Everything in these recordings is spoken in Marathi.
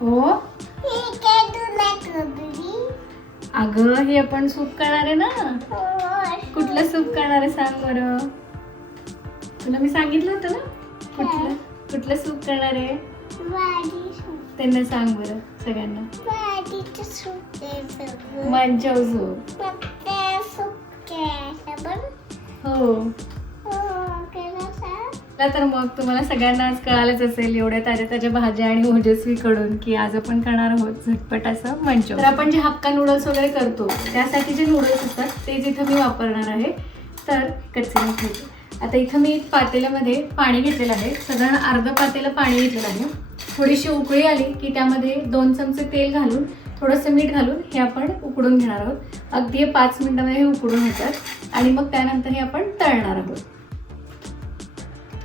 हो? अगं हे आपण सूप करणार आहे ना? कुठलं सूप करणार आहे सांग बरं. तुला मी सांगितलं होतं ना? कुठलं? कुठलं सूप करणार आहे? त्यांना सांग बरं सगळ्यांना. मंचव सूप. हो. म्हटलं तर मग तुम्हाला सगळ्यांना आज कळालंच असेल एवढ्या ताज्या ताज्या भाज्या आणि ओजस्वीकडून की आज आपण करणार आहोत झटपट असं म्हणजे तर आपण जे हक्का नूडल्स वगैरे करतो त्यासाठी जे नूडल्स असतात ते जिथं मी वापरणार आहे तर कच्चे नाही आता इथं मी पातेल्यामध्ये पाणी घेतलेलं आहे. साधारण अर्ध पातेलं पाणी घेतलेलं आहे. थोडीशी उकळी आली की त्यामध्ये दोन चमचे तेल घालून थोडंसं मीठ घालून हे आपण उकडून घेणार आहोत. अगदी पाच मिनिटामध्ये हे उकडून होतात. आणि मग त्यानंतर हे आपण तळणार आहोत.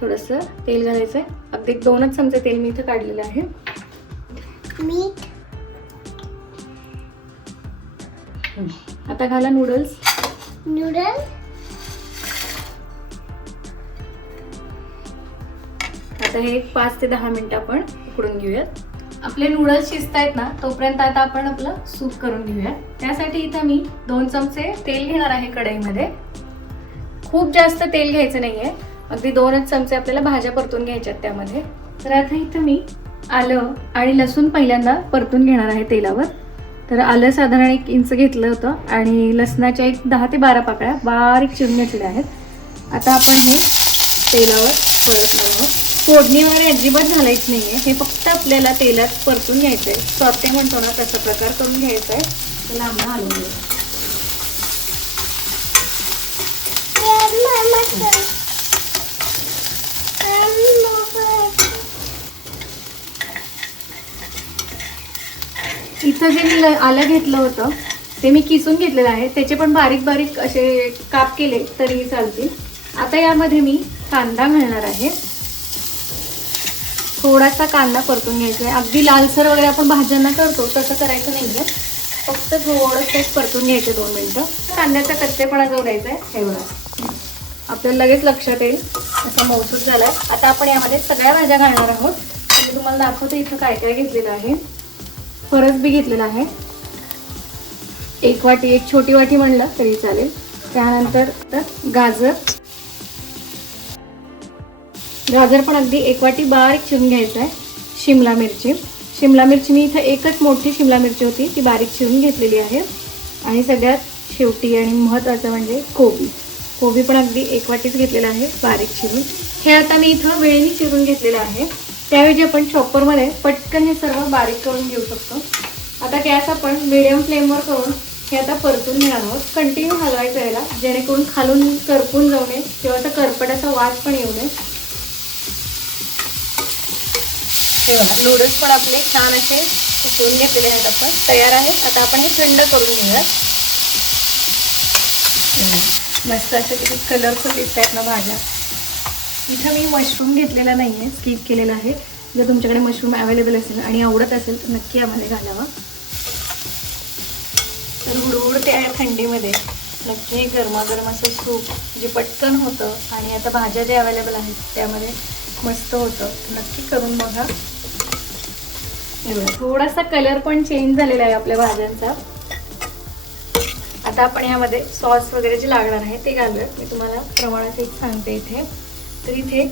थोडंसं तेल घालायचं आहे. अगदी दोनच चमचे तेल मी इथं काढलेलं आहे. मीठ. आता घाला नूडल्स नूडल आता हे एक पाच ते दहा मिनिटं आपण उकडून घेऊयात. आपले नूडल्स शिजत आहेत ना तोपर्यंत आता आपण आपलं सूप करून घेऊयात. त्यासाठी इथं मी दोन चमचे तेल घेणार आहे कढईमध्ये. खूप जास्त तेल घ्यायचं नाहीये. अगदी दोनच चमचे आपल्याला भाज्या परतून घ्यायच्यात त्यामध्ये. तर आता इथं मी आलं आणि लसूण पहिल्यांदा परतून घेणार आहे तेलावर. तर आलं साधारण एक इंच घेतलं होतं आणि लसणाच्या एक दहा ते बारा पाकळ्या बारीक चिरून घेतल्या आहेत. आता आपण हे तेलावर परतणार आहोत. फोडणी वगैरे अजिबात घालायची आहे हे फक्त आपल्याला तेलात परतून घ्यायचं आहे स्वते म्हणतो ना तसा प्रकार करून घ्यायचा आहे त्याला आम्हाला हलवून घेऊ मिक्सर जे मी ल- आलं घेतलं होतं. ते मी किसून घेतलेलं आहे. त्याचे पण बारीक बारीक असे काप केले तरी चालतील. आता यामध्ये मी कांदा घालणार आहे. थोडासा कांदा परतून घ्यायचा आहे. अगदी लालसर वगैरे आपण भाज्यांना करतो तसं करायचं नाही आहे फक्त थोडंसं परतून घ्यायचं दोन मिनटं. कांद्याचा कच्चेपणा जो द्यायचा आहे एवढा आपल्याला लगेच लक्षात येईल. असा मौसूद झाला आहे आता आपण यामध्ये सगळ्या भाज्या घालणार आहोत. मी तुम्हाला दाखवते इथं काय काय घेतलेलं आहे. फरसबी घेतलेला आहे. एक वाटी एक छोटी वाटी म्हणलं तरी चालेल. त्यानंतर तर गाजर. गाजर पण अगदी एक वाटी बारीक चिरून घ्यायचं आहे. शिमला मिरची. शिमला मिरची मी इथं एकच मोठी शिमला मिरची होती ती बारीक चिरून घेतलेली आहे. आणि सगळ्यात शेवटी आणि महत्त्वाचं म्हणजे कोबी. कोबी पण अगदी एक वाटीच घेतलेला आहे बारीक चिरून. हे आता मी इथं वेळेने चिरून घेतलेलं आहे. त्याऐवजी आपण चॉपरमध्ये पटकन हे सर्व बारीक करून घेऊ शकतो. आता गॅस आपण मिडियम फ्लेमवर करून हे आता परतून घेणार आहोत. कंटिन्यू हलवायचं याला जेणेकरून खालून करपून जाऊ नये किंवा असा करपटाचा वास पण येऊ नये. तेव्हा नूडल्स पण आपले छान असे उकळून घेतलेले आहेत आपण. तयार आहेत. आता आपण हे थंड करून घेऊयात. मस्त असे किती कलरफुल दिसत आहेत ना भाज्या. इथं मी मशरूम घेतलेला नाही आहे स्किप केलेला आहे. जर तुमच्याकडे मशरूम अवेलेबल असेल आणि आवडत असेल तर नक्की आम्हाला घालावा. तर हुडहुड ते आहे थंडीमध्ये नक्की गरमागरम असं सूप जे पटकन होतं आणि आता भाज्या जे अवेलेबल आहेत त्यामध्ये मस्त होतं. नक्की करून बघा. एवढं. थोडासा कलर पण चेंज झालेला आहे आपल्या भाज्यांचा. आता आपण यामध्ये सॉस वगैरे जे लागणार आहे ते घालूया. मी तुम्हाला प्रमाणात एक सांगते इथे. तर इथे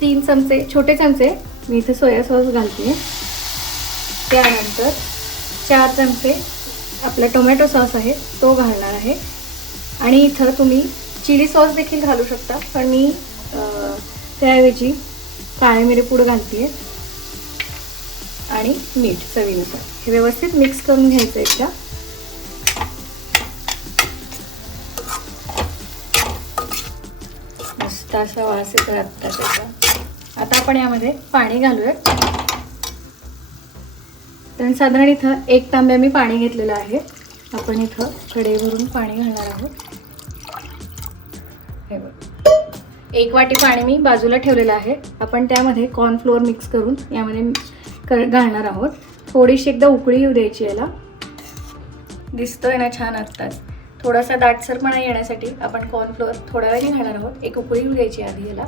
तीन चमचे छोटे चमचे मी इथे सोया सॉस घालते. त्यानंतर चार चमचे आपला टोमॅटो सॉस आहे तो घालणार आहे. आणि इथं तुम्ही चिली सॉस देखील घालू शकता पण मी त्याऐवजी काळे मिरे पूड घालते. आणि मीठ चवीनुसार. हे व्यवस्थित मिक्स करून घ्यायचं एकदा मस्त असा वास येतो आत्ता त्याचा आता आपण यामध्ये पाणी घालूया. तर साधारण इथं एक तांब्या मी पाणी घेतलेलं आहे. आपण इथं कडेवरून पाणी घालणार आहोत. हे बघ. एक वाटी पाणी मी बाजूला ठेवलेलं आहे. आपण त्यामध्ये कॉर्नफ्लोअर मिक्स करून यामध्ये कर घालणार आहोत. थोडीशी एकदा उकळी येऊ द्यायची याला. दिसतोय ना छान आत्ताच. थोडासा दाटसरपणा येण्यासाठी आपण कॉर्नफ्लोअर थोड्या वेळाने घालणार आहोत. एक उकळी घ्यायची आधी याला.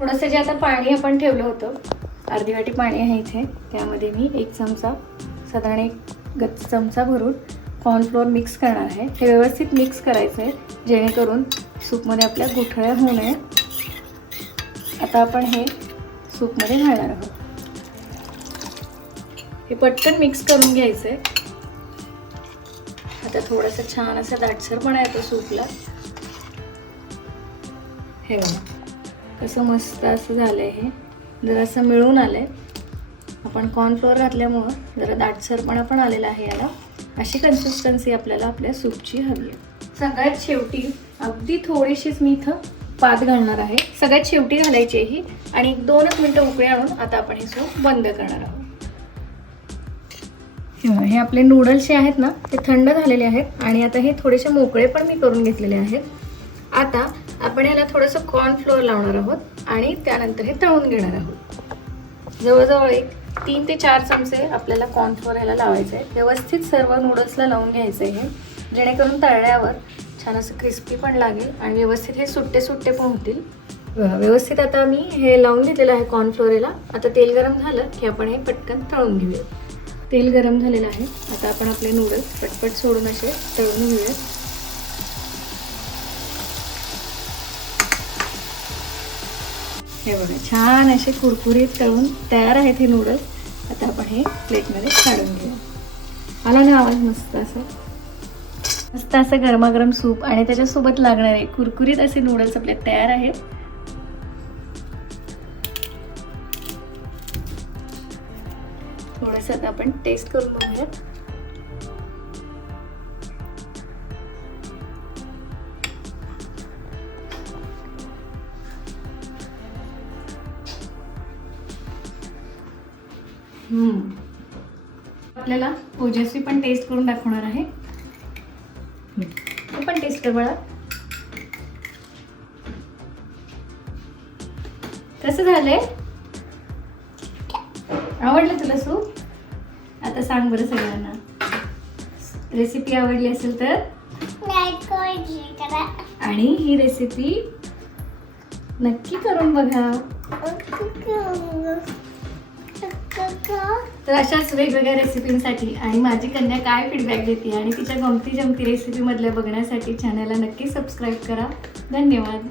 थोडंसं जे आता पाणी आपण ठेवलं होतं अर्धी वाटी पाणी आहे इथे. त्यामध्ये मी एक चमचा साधारण एक गच्च चमचा भरून कॉर्नफ्लोअर मिक्स करणार आहे. हे व्यवस्थित मिक्स करायचं आहे जेणेकरून सूपमध्ये आपल्या गुठळ्या होऊ नये आता आपण हे सूपमध्ये घालणार आहोत. हे पटकन मिक्स करून घ्यायचं आहे आता थोडंसं छान असं दाटसरपणा येतो सूपला. हे बघा कसं मस्त असं झालं आहे हे. जरा असं मिळून आलं आहे आपण कॉर्नफ्लोअर घातल्यामुळं जरा दाटसरपणा पण आलेला आहे याला. अशी कन्सिस्टन्सी आपल्याला आपल्या सूपची हवी आहे. सगळ्यात शेवटी अगदी थोडीशीच मी इथं पात घालणार आहे. सगळ्यात शेवटी घालायची ही. आणि एक दोनच मिनटं उकळी आणून आता आपण हे सूप बंद करणार आहोत. हे आपले नूडल्स जे आहेत ना ते थंड झालेले आहेत. आणि आता हे थोडेसे मोकळे पण मी करून घेतलेले आहेत. आता आपण याला थोडंसं कॉर्नफ्लोअर लावणार आहोत आणि त्यानंतर हे तळून घेणार आहोत. जवळजवळ एक तीन ते चार चमचे आपल्याला कॉर्नफ्लोअर याला लावायचं आहे व्यवस्थित सर्व नूडल्सला लावून घ्यायचं आहे हे. जेणेकरून तळल्यावर छान असं क्रिस्पी पण लागेल आणि व्यवस्थित हे सुट्टे सुट्टे पण होतील व्यवस्थित आता मी हे लावून घेतलेलं आहे कॉर्नफ्लोअर आता तेल गरम झालं की आपण हे पटकन तळून घेऊया. तेल गरम झालेलं आहे. आता आपण आपले नूडल्स पटपट सोडून असे तळून घेऊयात. हे बघा छान असे कुरकुरीत तळून तयार आहेत हे नूडल्स आता आपण हे प्लेटमध्ये काढून घेऊया आला ना आवाज मस्त असं? मस्त असं गरमागरम सूप आणि त्याच्यासोबत लागणारे कुरकुरीत असे नूडल्स आपले तयार आहेत. थोडंसं आता आपण टेस्ट करून बघूयात. हम्म. आपल्याला ओजस्वी पण टेस्ट करून दाखवणार आहे. तू पण टेस्ट कर बळा. कसं झालंय. आवडलं तुला सूप? आता सांग बरं सगळ्यांना. रेसिपी आवडली असेल तर? आणि ही रेसिपी नक्की करून बघा. तर अशाच वेगवेगळ्या रेसिपींसाठी आणि माझी कन्या काय फीडबॅक देते आणि तिच्या गमती जमती रेसिपीमधल्या बघण्यासाठी चॅनलला नक्की सबस्क्राईब करा. धन्यवाद.